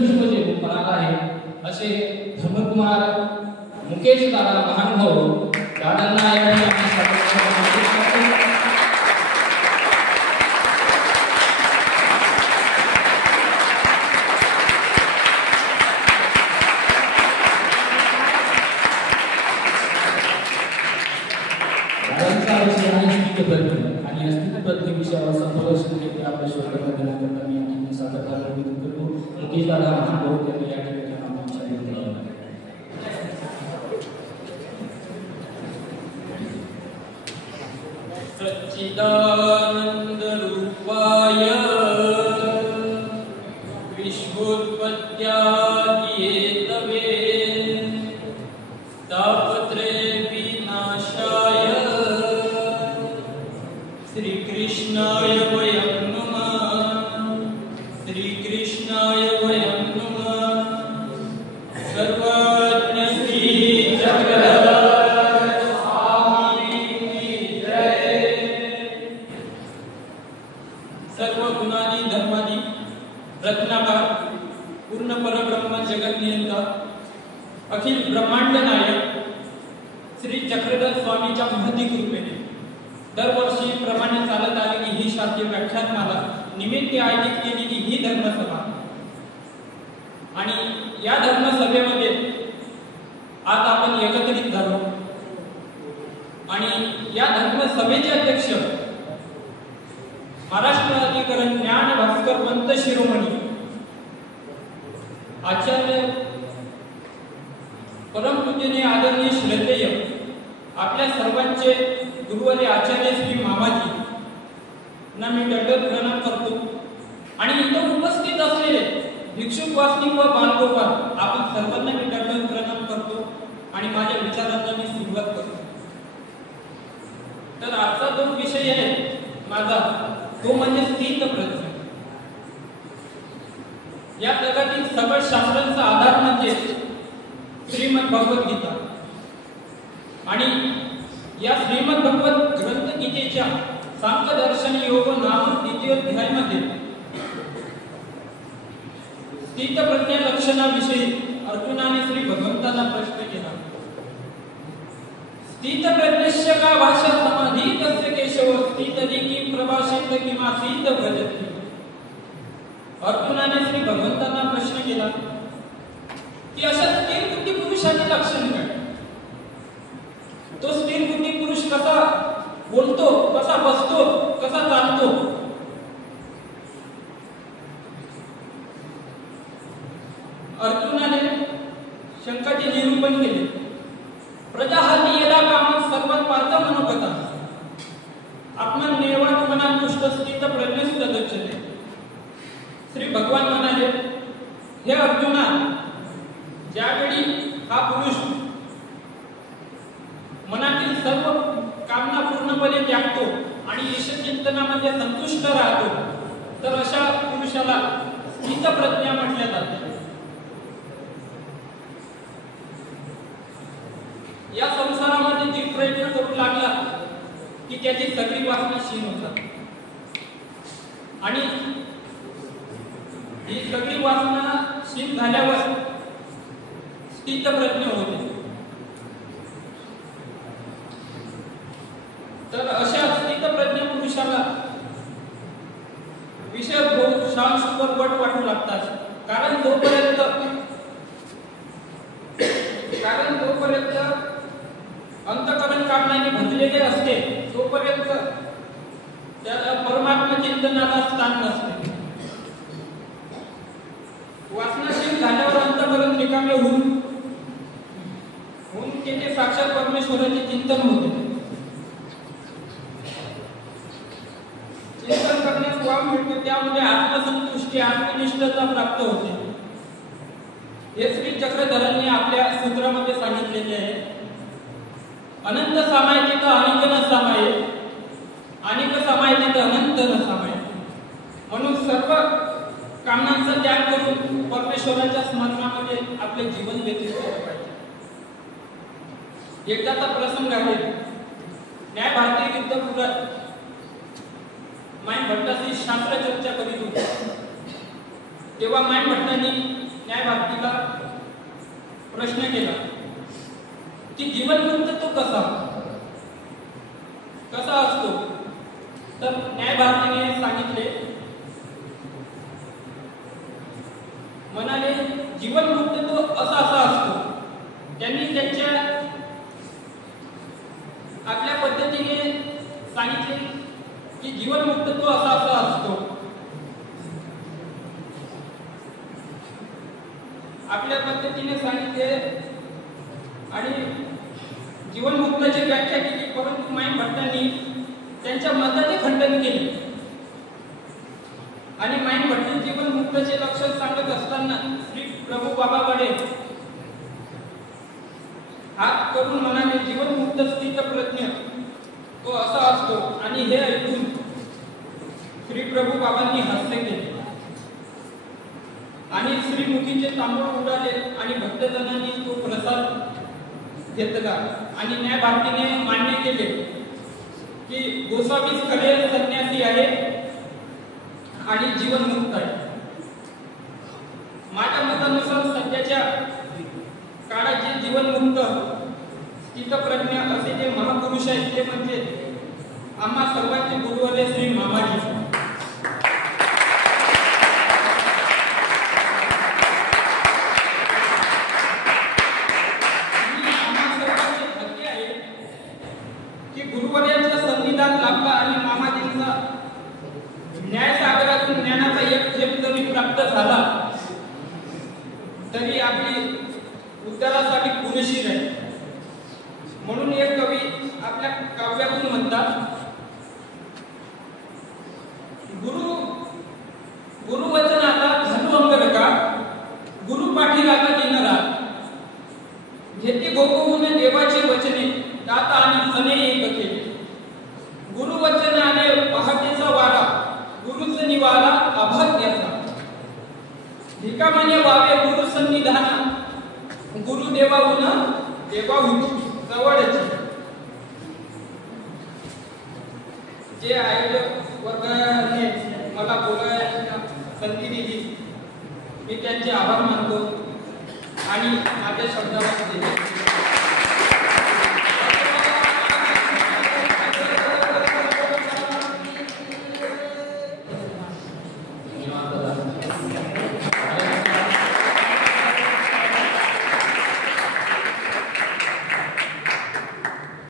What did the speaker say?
पुष्प जे पराला आहे असे धर्मकुमार मुकेश दादा महानुभाव दादांना या ठिकाणी स्वागत करतो. आणि अस्तित्व विषयावर संभाषण आपल्या शोधाला देण्याकरता मी आणखी सादर करतो. मुकेश दादा महानुभाव त्यांनी या ठिकाणी आमच्या सच्चिदानंद रूपाय विश्वोत्पत्त्यादिहेतवे तापत्रे विनाशाय श्रीकृष्णाय वयं नमः. श्रीकृष्णाय वयं नमः. सर्वज्ञ श्री जगन्नाथ स्वामी की जय. सर्व गुणांनी धर्मांनी रत्नाकर पूर्ण परब्रह्म जगत नियंता अखिल ब्रह्मांड नायक श्री चक्रधर स्वामीच्या महती कृपेने दरवर्षी प्रमाणे चालत आलेली ही शास्त्रीय व्याख्यानमाला निमित्त आयोजित केलेली ही धर्मसभा आणि या धर्मसभेमध्ये आज आपण एकत्रित झालो आणि या धर्मसभेचे अध्यक्ष महाराष्ट्र अधिकरण ज्ञान भास्कर पंत शिरोमणी आचार्य परमपूज्यनीय आदरणीय श्रद्धेय आपल्या सर्वांचे गुरुवारी आचार्य श्री मामाजी ना मी दंडवत प्रणाम करतो आणि इथं उपस्थित असलेले भिक्षुक वासनिक व बालगोपाल आपण सर्वांना मी दंडवत प्रणाम करतो आणि माझ्या विचारांना मी सुरुवात करतो. तर आजचा जो विषय आहे माझा तो म्हणजे स्थित प्रज्ञा. या जगातील सगळ्या शास्त्रांचा आधार म्हणजे श्रीमद भगवद्गीता आणि या श्रीमद भगवत ग्रंथ गीतेच्या सांख्यदर्शन योग नामक द्वितीय अध्यायामध्ये स्थित प्रज्ञा लक्षणाविषयी अर्जुनाने श्री भगवंतांना प्रश्न केला. स्थित प्रज्ञस्य का भाषा समाधी तस्य केशव स्थित देखी प्रभाषित किंवा स्थित भजती. अर्जुनाने श्री भगवंतांना प्रश्न केला की अशा स्थिर बुद्धी पुरुषाचे लक्षण काय. तो स्थिर बुद्धी पुरुष कसा बोलतो, कसा बसतो, कसा चालतो. अर्जुनाने शंकाचे निरूपण केले. प्रजाहाती यदा कामं सर्वात पार्थ मनोगता आत्मन निर्वाणपणा तुष्ट स्थित प्रज्ञस्तदच्यते. श्री भगवान म्हणाले, हे अर्जुना, ज्यावेळी हा पुरुष मनातील सर्व कामना पूर्णपणे त्यागतो आणि ईशचिंतनामध्ये संतुष्ट राहतो तर अशा पुरुषाला स्थित प्रज्ञा म्हटले जाते. या संसारामध्ये जी प्रयत्न करू लागला की त्याची सगळी वासना क्षीण होतात आणि ही सगळी वासना क्षीण झाल्यावर स्थित प्रज्ञा होते. तर अशा स्थित प्रज्ञ पुरुषाला विषय भोग शांत वट वाटू लागतात. कारण जोपर्यंत अंतःकरण कामनाने भरलेले असते तोपर्यंत त्याला परमात्मा चिंतनाला स्थान नसते. वासनाशील झाल्यावर अंतःकरण रिकामे होऊन तेथे साक्षात परमेश्वराचे चिंतन होते. चिंतन करण्यास वाव मिळतो, त्यामध्ये आत्मसंतुष्टी आत्मनिष्ठता प्राप्त होते. हे श्री चक्रधरांनी आपल्या सूत्रामध्ये सांगितलेले आहे. अनंत सामाय तिथं अनेक न सामाय, अनेक सामाय तिथं अनंत न सामाय. म्हणून सर्व कामनांचा त्याग करून परमेश्वराच्या स्मरणामध्ये आपले जीवन व्यतीत केले पाहिजे. एकदाचा प्रसंग आहे. न्याय भारतीय युद्धपुरात माय भट्टाशी शास्त्र चर्चा करीत होते तेव्हा माय भट्टांनी प्रश्न केला की जीवनमुक्त तो कसा असतो. तर न्यायभारतीने सांगितले, म्हणाले जीवनमुक्त तो असा असतो. त्यांनी त्यांच्या आपल्या पद्धतीने सांगितले की जीवनमुक्त तो असा असतो. आपल्या पद्धतीने सांगितले आणि जीवनमुक्ताची व्याख्या केली. परंतु माईन भट्टांनी त्यांच्या मताचे खंडन केले आणि माईन भट्ट जीवनमुक्ताचे लक्षण सांगत असताना श्री प्रभू बाबाकडे हात करून म्हणाले, जीवनमुक्त स्थित प्रज्ञ तो असा असतो. आणि हे ऐकून श्री प्रभू बाबांनी हास्य केले आणि श्रीमुखीचे तांबूळ उडाले आणि भक्तजनांनी तो प्रसाद घेतला. आणि न्यायभारतीने मान्य केले की गोस्वामीच खरे संन्यासी आहे आणि जीवनमुक्त आहे. माझ्या मतानुसार सध्याच्या काळात जे जीवनमुक्त स्थितप्रज्ञ असे जे महापुरुष आहेत ते म्हणजे आम्हा सर्वांचे गुरुवर्य श्री मामाजी. गुरुवर्यांचा संविधान लाभला आणि मामाजींचा न्यायसागरातून ज्ञानाचा एक थेंब जरी प्राप्त झाला तरी आपली उद्धारासाठी पुरेशी आहे. म्हणून एक कवी आपल्या काव्यातून म्हणतात, गुरुवचनाचा धनु अंगरका गुरुपाठी रागा दिनरा घेते गोपवून देवाची वचने दाता आणि सने एक केले. गुरुवचनाने पहाटेचा वारा गुरुच निवाला अभाग्याचा भिकामाने वावे गुरु सन्निधाना गुरुदेवाहून देवाहून जवळचे. जे आयोजक वर्गाने मला बोलायला संधी दिली मी त्यांचे आभार मानतो आणि माझ्या शब्दाला